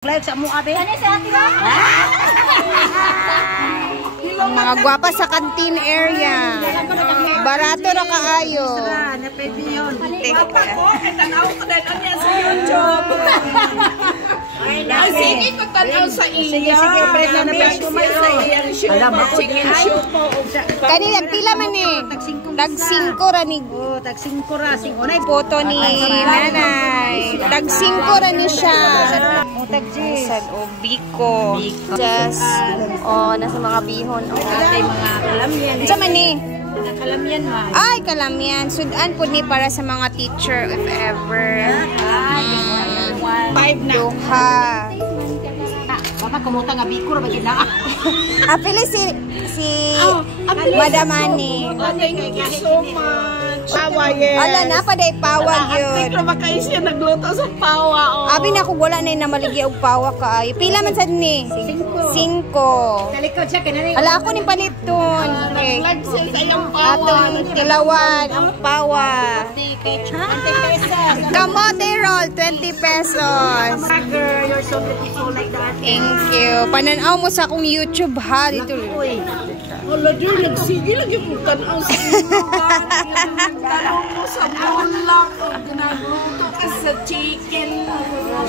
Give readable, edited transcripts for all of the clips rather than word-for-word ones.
Live sa mga abe. Ang mga gwapa sa canteen area. Barato na kaayo. Sige ko tanaw sa iya. Sige, friend na na sa iyang show. Chicken show po. Kanina pila man eh. Tag 5 ranig. Oh, tag 5 ra, 5 na Foto ni nanay. Tag 5 ra ni siya. Oh, tag 10. Sad o biko. Just nasa mga bihon. Ay mga kalamyan. Sa man eh. Kalamyan ma. Ay, kalamian. Sudan po ni para sa mga teacher if ever. 5 na. Duha. Baka kumuta nga biko ra bagid na. Apili si Madam Ani. Thank you so much. Pawa, yes. Ala na pa day pawag yun. Tigro makaisya nagluto sa pawa. Abi na ko wala na yung namaligya og pawa ka. Pila man sad ni? 5. Kalikod siya kinani. Ala ako ni paliton. Okay. Nag-sell sa iyong pawa. Atong tilawan ang pawa. Kamote roll 20 pesos. Girl, you're so beautiful like that. Thank you. Pananaw mo sa akong YouTube ha dito. Uy. Wala din, nagsige lagi po tanaw sa iyo. Tanaw mo sa bulak. Ginagluto ka sa chicken.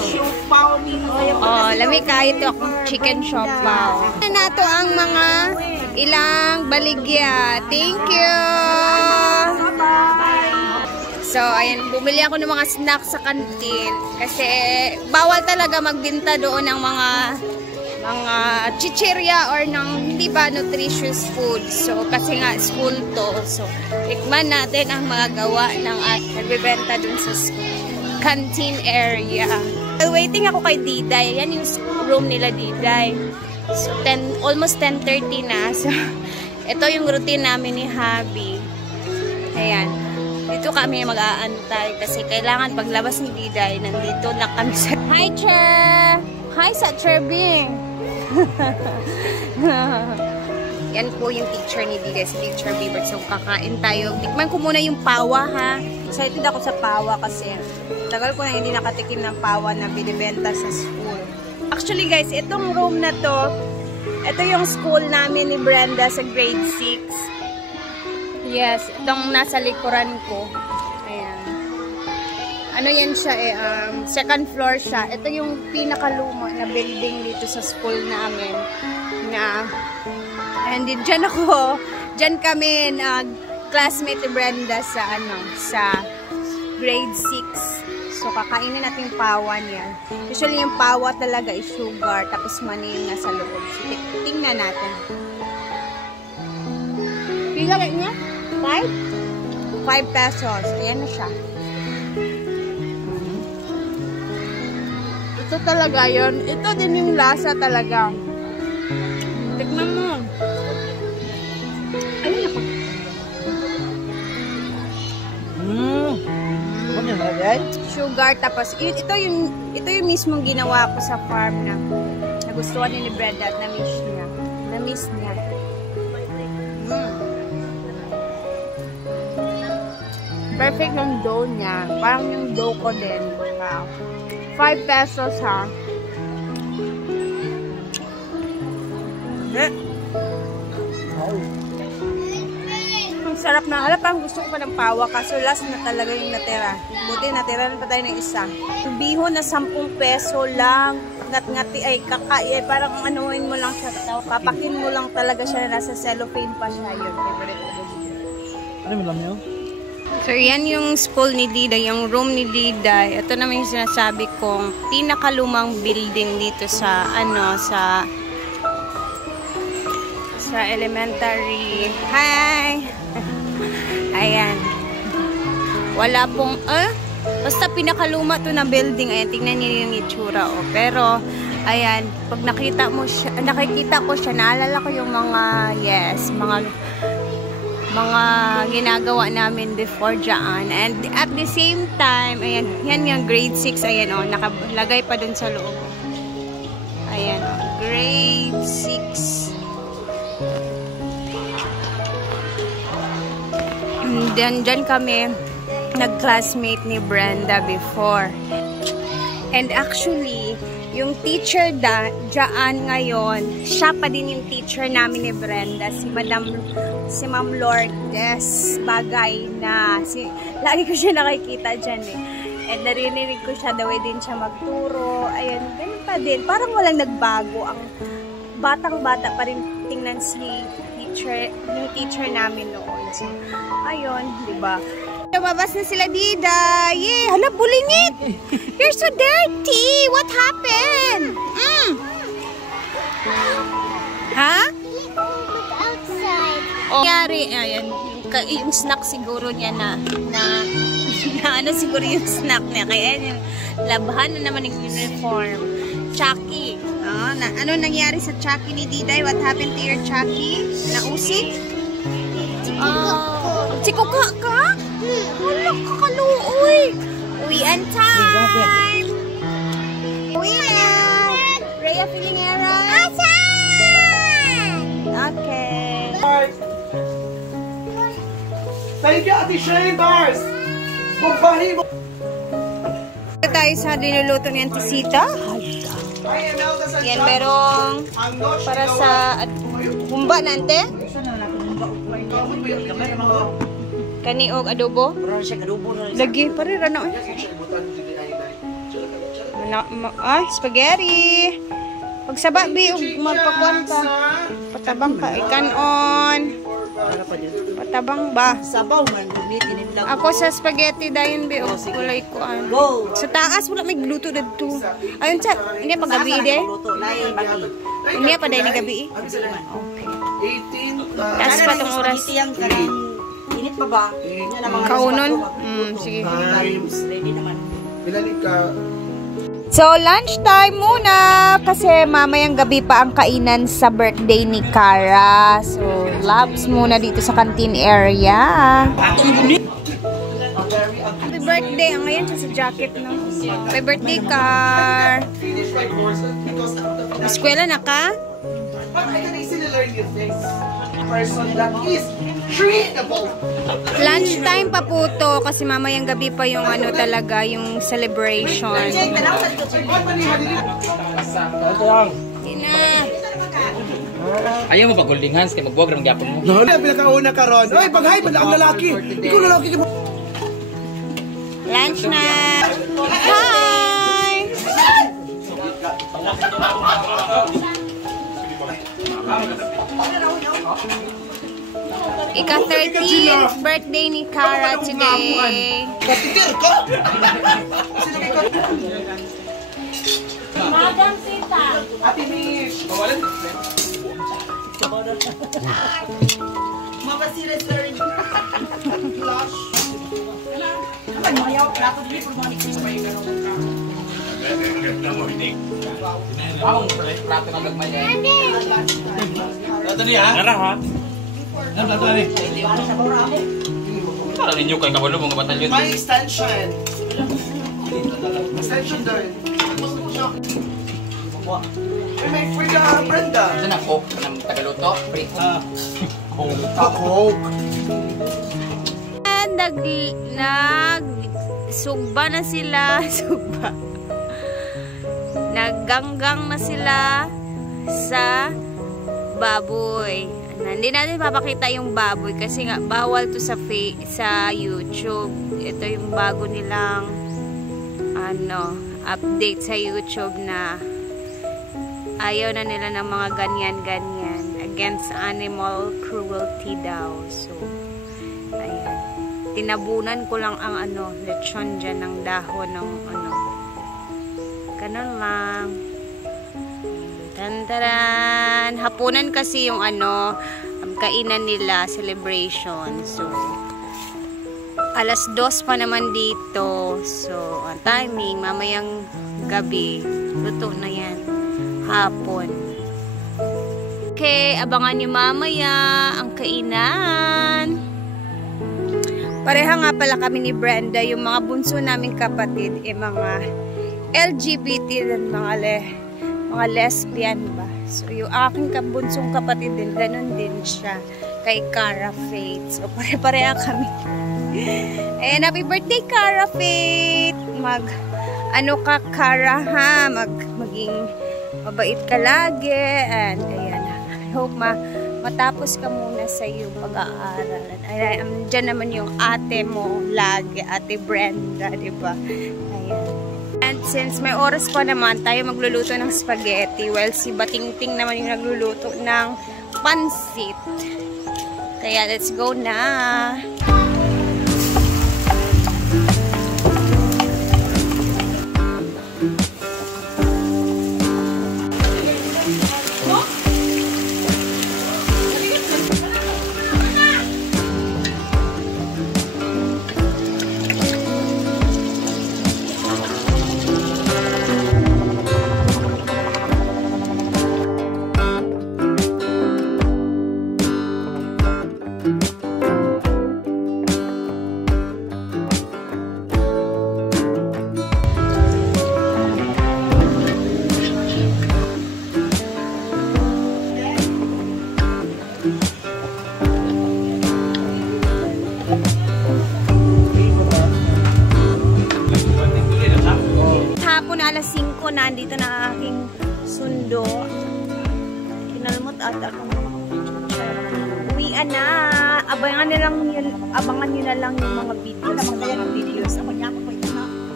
Siopaw ni Oh, lami kayo to akong chicken siopaw. Nato ang mga ilang baligya. Thank you. So, ayan, bumili ako ng mga snacks sa kantin kasi bawal talaga magbenta doon ng mga chichirya or ng hindi ba nutritious food. So, kasi nga school to. So, tikman natin ang mga gawa ng nagbebenta dun sa canteen area. Waiting ako kay Diday. Yan yung room nila, Diday. So, almost 10:30 na. So, ito yung routine namin ni Habi. Ayan. Dito kami mag-aantay kasi kailangan paglabas ni Diday, nandito na kami sa... Hi, Cher! Hi sa Cherbing! Yan po yung teacher ni Diday, si Teacher Bibert. So, kakain tayo. Tikman ko muna yung pawa, ha? Excited ako sa pawa kasi tagal ko na hindi nakatikim ng pawa na binibenta sa school. Actually, guys, itong room na to, ito yung school namin ni Brenda sa grade 6. Yes, itong nasa likuran ko. Ayan. Ano yan siya eh, second floor siya. Ito yung pinakaluma na building dito sa school namin. And dyan ako, dyan kami classmate ni Brenda sa grade 6. So, kakainin natin yung pawa niya. Usually, yung pawa talaga is sugar, tapos mani yung nasa loob. So, tingnan natin. Pila lang niya? 5 pesos. Ayan na siya. Ito talaga yun. Ito din yung lasa talaga. Tignan mo. Ayun ako. Sugar. Tapos, ito yung mismong ginawa ko sa farm na nagustuhan ni Brenda at na-miss niya. Perfect yung dough niya. Parang yung dough ko din. 5 pesos ha. Ang sarap na. Alam, parang gusto ko pa ng pawa. Kaso last na talaga yung natira. Buti natira na pa tayo ng isa. Yung bihon na 10 peso lang. Ngat-ngati ay kakai. Parang anuhin mo lang siya. Papakin mo lang talaga siya na nasa cellophane pa siya. Yun. Favorite ko. Ano mo lang yun? So, yan yung school ni Diday, yung room ni Diday. Ito naman yung sinasabi kong pinakalumang building dito sa, sa elementary. Hi! Ayan. Wala pong, basta pinakaluma to na building. Ayan, tingnan niyo yung itsura, oh. Pero, ayan, pag nakikita ko siya, naalala ko yung mga ginagawa namin before dyan. And at the same time, ayan, yan yung grade 6, ayan o, nakalagay pa dun sa loob. Ayan o, grade 6. And then, dyan kami nag-classmate ni Brenda before. And actually, yung teacher dyan ngayon, siya pa din yung teacher namin ni Brenda, si Ma'am Lourdes. Bagay na, lagi ko siya nakikita dyan eh. And narinig ko siya, the way din siya magturo. Ayun, ganun pa din. Parang walang nagbago. Ang batang-bata pa rin tingnan yung teacher namin noon. So, ayun, diba? Lumabas na sila, Dida. Yay! Hala, bulingit! You're so dirty! What happened? Ha? Outside. Oh, nangyari, ayan, yung snack siguro niya na ano siguro yung snack niya. Kaya yung labhan na naman yung uniform. Chucky. Oh, ano nangyari sa Chucky ni Diday? What happened to your Chucky? Nausik? Sikuka ka? Wala ka kaluoy. Uwian time. Uwi na. Rhea Filingera. Okay. Thank you, Ate Chambers! Bumbahi mo! Tayo sa dinuluto ni Auntie Sita. Yan, merong para sa humba na, Ante. Kaniog adobo. Lagi, pare, rana. Ay, spaghetti. Pagsaba, bi, magpakuan ka. Patabang ka, ikanon. Patabang ba? Sabaw man, gumitin lang. Ako sa spaghetti dayon, bi, kulay ko. Sa taas, wala may gluto dito. Ayun, sa, hindi pa gabi, de. Hindi pa dahil na gabi, eh. Okay. 18. Taas pa itong oras. Init pa ba? Kaunon? Sige. Times. Ready naman. Pilalik ka. So, lunchtime muna kasi mamayang gabi pa ang kainan sa birthday ni Cara. So, labs muna dito sa canteen area. Happy birthday. Ang ngayon siya sa jacket, no? Happy birthday, Car. Eskwela na ka? But I can easily learn your things. Person that is treatable. Lunchtime pa po to kasi mamayang gabi pa yung ano talaga, yung celebration. Ayaw mo ba golding hands kay magbuwag ng gyapon mo? No, na pinakauna ka ron. Oy, paghay man ang lalaki. Ikaw lalaki ka mo. Lunch na. Hi. Ika-13th birthday ni Cara today. Katitir ka. Madam Sita. Ate Mish. Mama serious learn. Flash. Ay, mayaw plato dili por mga sa may ganun ka. Ang plato na gagmay. Plato niya? Nara ha? Ano plato ni? Para ninyo kay kabalo mga batalyon. May extension. Extension doon. May free ka, Brenda. Ano na coke ng tagaluto? Free Coke. Sugba na sila. Sugba. Nagganggang na sila sa baboy. Hindi natin papakita yung baboy kasi nga bawal to sa YouTube. Ito yung bago nilang update sa YouTube na ayaw na nila ng mga ganyan-ganyan against animal cruelty daw. So, ayan. Tinabunan ko lang ang lechon dyan ng dahon ng ganun lang. Tantaran! Hapunan kasi yung kainan nila, celebration. So, alas 2 pa naman dito. So, ang timing, mamayang gabi, luto na yan. Hapon. Okay, abangan niyo mamaya ang kainan. Pareha nga pala kami ni Brenda, yung mga bunso naming kapatid, mga LGBT din, mga lesbian ba. So, yung aking bunsong kapatid din, ganun din siya kay Cara Faith. So, pare-pareha kami. And happy birthday, Cara Faith! Cara ha? maging mabait ka lagi. And ayan, I hope matapos ka muna sa iyong pag-aaral. Ayan, dyan naman yung ate mo lagi, Ate Brenda, diba? Ayan. And since may oras pa naman, tayo magluluto ng spaghetti. Well, si Batingting naman yung nagluluto ng pansit. Kaya let's go na! Alas 5, nandito na aking sundo. Kinalmot ata akong uwian na. Abangan nyo na lang yung mga videos.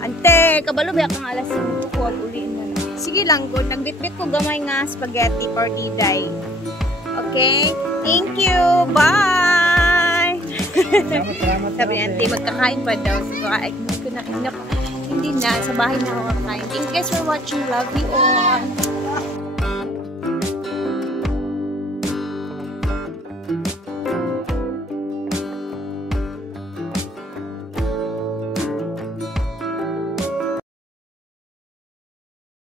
Ante, kabalo ba kang alas 5 ko uliin na lang. Sige lang, good. Nagbitbit ko gamay nga spaghetti for Diday. Okay? Thank you. Bye! Sabi niya, ante, magkakain pa daw. Hindi na, sa bahay na ako kakain. Thank you guys for watching. Love you all.